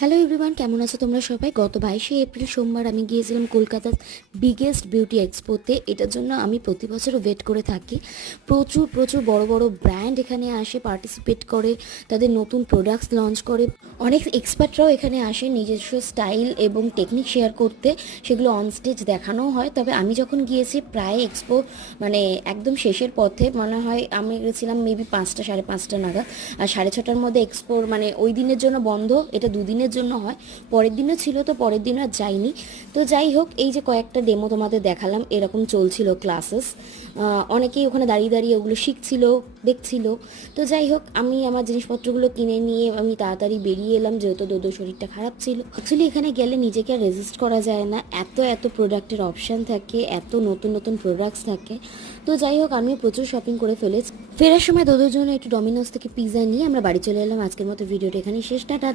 Hello everyone, কেমন আছো তোমরা সবাই? গত 22শে এপ্রিল সোমবার আমি গিয়েছিলাম কলকাতার বিগেস্ট বিউটি এক্সপোতে। এটার জন্য আমি প্রতি বছরও ওয়েট করে থাকি। প্রচুর প্রচুর বড় বড় ব্র্যান্ড এখানে আসে, পার্টিসিপেট করে, তাদের নতুন প্রোডাক্টস লঞ্চ করে। অনেক এক্সপার্টরাও এখানে আসে নিজস্ব স্টাইল এবং টেকনিক শেয়ার করতে, সেগুলো অনস্টেজ দেখানোও হয়। তবে আমি যখন গিয়েছি প্রায় এক্সপো মানে একদম শেষের পথে, মনে হয় আমি গেছিলাম মেবি 5টা 5:30 নাগাদ। আর 6:30টার মধ্যে এক্সপোর ওই দিনের জন্য বন্ধ, এটা দুদিনের জন্য হয়। পরের দিনও ছিল, তো পরের দিন আর যাইনি। তো যাই হোক, এই যে কয়েকটা ডেমো তোমাদের দেখালাম, এরকম চলছিল ক্লাসেস। অনেকেই ওখানে দাঁড়িয়ে দাঁড়িয়ে ওগুলো শিখছিল, দেখছিল। তো যাই হোক, আমি আমার জিনিসপত্রগুলো কিনে নিয়ে আমি তাড়াতাড়ি বেরিয়ে এলাম, যেহেতু দোদো শরীরটা খারাপ ছিল। অ্যাকচুয়ালি এখানে গেলে নিজেকে আর রেজিস্ট করা যায় না, এত এত প্রোডাক্টের অপশান থাকে, এত নতুন নতুন প্রোডাক্টস থাকে। তো যাই হোক, আমিও প্রচুর শপিং করে ফেলেছি। ফেরার সময় দোদোর জন্য একটু ডমিনোস থেকে পিৎজা নিয়ে আমরা বাড়ি চলে এলাম। আজকের মতো ভিডিওটা এখানেই শেষ। টাটা।